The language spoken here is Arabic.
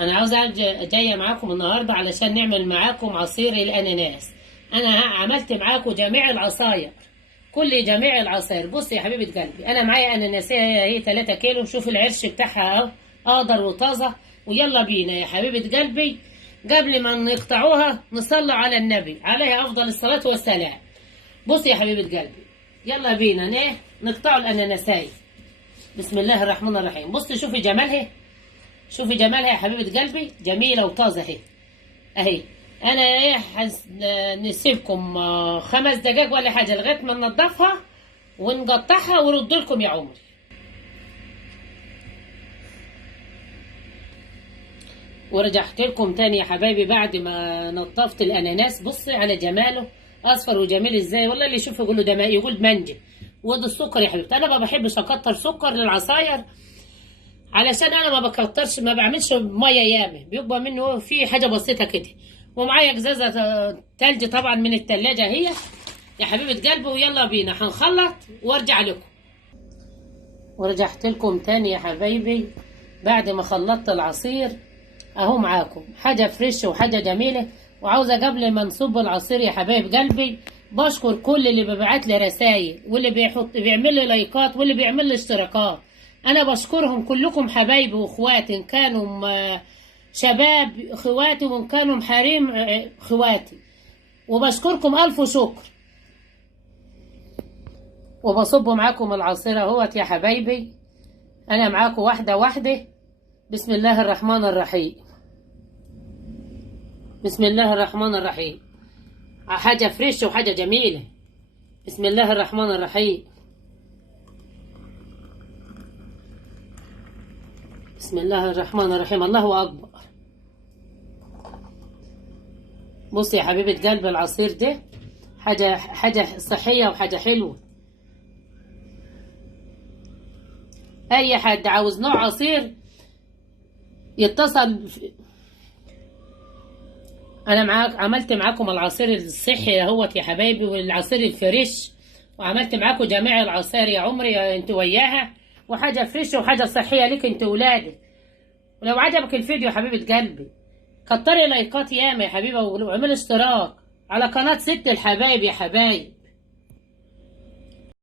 انا عاوزه جايه معاكم النهارده علشان نعمل معاكم عصير الاناناس. انا عملت معاكم جميع العصاير، كل جميع العصاير. بص يا حبيبه قلبي، انا معايا اناناسيه هي 3 كيلو، شوف العرش بتاعها اهو، اقدر وطازه. ويلا بينا يا حبيبه قلبي، قبل ما نقطعوها نصلي على النبي عليه افضل الصلاه والسلام. بص يا حبيبه قلبي، يلا بينا نقطعوا الاناناسيه. بسم الله الرحمن الرحيم. بص شوفي جمالها، شوفي جمالها يا حبيبة قلبي، جميلة وطازة اهي. اهي انا نسيبكم 5 دقايق ولا حاجة لغاية ما ننضفها ونقطعها ورد لكم يا عمري. ورجعت لكم تاني يا حبايبي بعد ما نطفت الاناناس. بصي على جماله، اصفر وجميل ازاي، والله اللي يشوفه يقول له ده يقول منجي. وده السكر يا حبيبتي، انا ما بحبش اكتر سكر للعصاير علشان انا ما بكترش، ما بعملش ميه ياما، بيبقى منه في حاجه بسيطه كده. ومعايا ازازه تلج طبعا من التلاجة اهي يا حبيبه قلبي. ويلا بينا هنخلط وارجع لكم. ورجعت لكم تاني يا حبايبي بعد ما خلطت العصير اهو معاكم، حاجه فريش وحاجه جميله. وعاوزه قبل ما نصب العصير يا حبايب قلبي بشكر كل اللي بيبعت لي رسائل، واللي بيعمل لي لايكات، واللي بيعمل لي اشتراكات. انا بشكرهم كلكم حبايبي واخواتي، ان كانوا شباب اخواتي وان كانوا حريم اخواتي، وبشكركم الف شكر. وبصب معاكم العصير اهوت يا حبايبي، انا معاكم واحده واحده. بسم الله الرحمن الرحيم، بسم الله الرحمن الرحيم. حاجه فريش وحاجه جميله. بسم الله الرحمن الرحيم، بسم الله الرحمن الرحيم، الله أكبر. بصي يا حبيبة قلب العصير ده حاجة صحية وحاجة حلوة. أي حد عاوز نوع عصير يتصل أنا معاك. عملت معاكم العصير الصحي اهوت يا حبايبي، والعصير الفريش، وعملت معاكم جميع العصائر يا عمري انت وياها، وحاجة فريش وحاجة صحية لك انت ولادك. ولو عجبك الفيديو يا حبيبة قلبي كتري لايكات ياما يا حبيبه، واعملي اشتراك على قناة ست الحبايب يا حبايب.